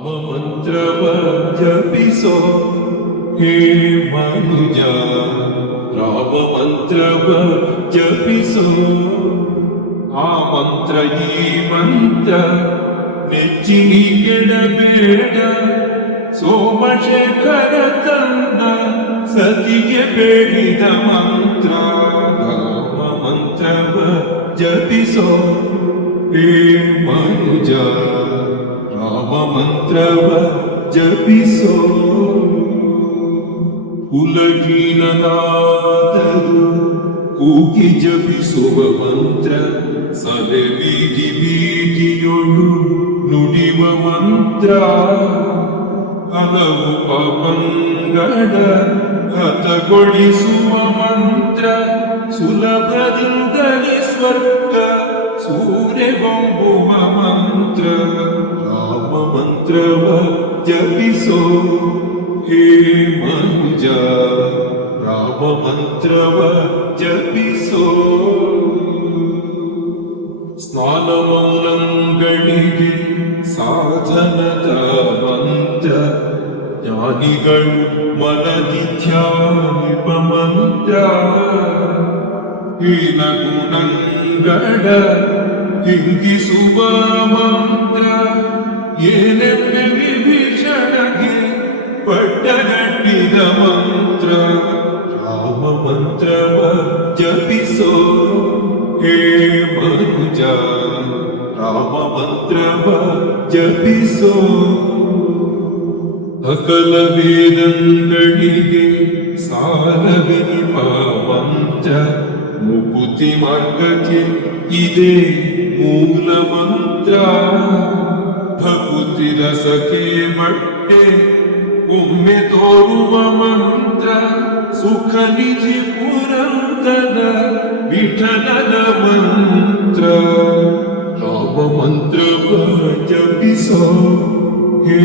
ರಾಮ ಮಂತ್ರವ ಜಪಿಸೋ ಹೇ ಮನುಜ, ರಾಮ ಮಂತ್ರವ ಜಪಿಸೋ. ಆ ಮಂತ್ರ ಈ ಮಂತ್ರ ನೆಚ್ಚಿನಿ ಕೆಡಬೇಡ, ಸೋಮಶೇಖರ ತಂದ ಸತಿಗೆ ಬೇಡಿದ ಮಂತ್ರ. ರಾಮ ಮಂತ್ರವ ಜಪಿಸೋ ಹೇ ಮನುಜ, ರಾಮ ಮಂತ್ರವ ಜಪಿಸೋ. ಕುಲಹೀನನಾದರೂ ಕೂಗಿ ಜಪಿಸುವ ಮಂತ್ರ, ಸದೆ ಬೀದಿ ಬೀದಿಯೊಳು ನುಡಿವ ಮಂತ್ರ. ಹಲವು ಪಾಪಂಗಡ ಹತಗೊಳಿಸುವ ಮಂತ್ರ, ಸುಲಭದಿಂದಲೇ ಸ್ವರ್ಗ ಸೂರೆಗೊಂಬುವ ಮಂತ್ರ. ರಾಮ ಮಂತ್ರವ ಜಪಿಸೋ ಹೇ ಮನುಜ, ರಾಮ ಮಂತ್ರವ ಜಪಿಸೋ. ಸ್ನಾನ ಮೌನಗಳಿಗೆ ಸಾಧನದ ಮಂತ್ರ, ಜ್ಞಾನಿಗಳು ಮನದಿ ಧ್ಯಾನಿಪ ಮಂತ್ರ. ಹೀನ ಗುಣಗಳ ಹಿಂಗಿಸುವ ಮಂತ್ರ, ಏನೆಂಬೆ ವಿಭೀಷಣಗೆ ಪಟ್ಟಗಟ್ಟಿದ ಮಂತ್ರ. ರಾಮ ಮಂತ್ರವ ಜಪಿಸೋ ಹೇ ಮನುಜ, ರಾಮ ಮಂತ್ರವ ಜಪಿಸೋ. ಸಕಲ ವೇದಗಳಿಗೆ ಸಾರವಿನಿಪ ಮಂತ್ರ, ಮುಕುತಿ ಮಾರ್ಗಕ್ಕೆ ಇದೇ ಮೂಲ ಮಂತ್ರ. ಭಕುತಿ ರಸಕ್ಕೆ ಬಟ್ಟೆ ಒಮ್ಮೆ ತೋರುವ ಮಂತ್ರ, ಸುಖ ನಿಧಿ ಪುರಂದರ ವಿಠಲನ ಮಂತ್ರ. ರಾಮ ಮಂತ್ರವ ಜಪಿಸೋ ಹೇ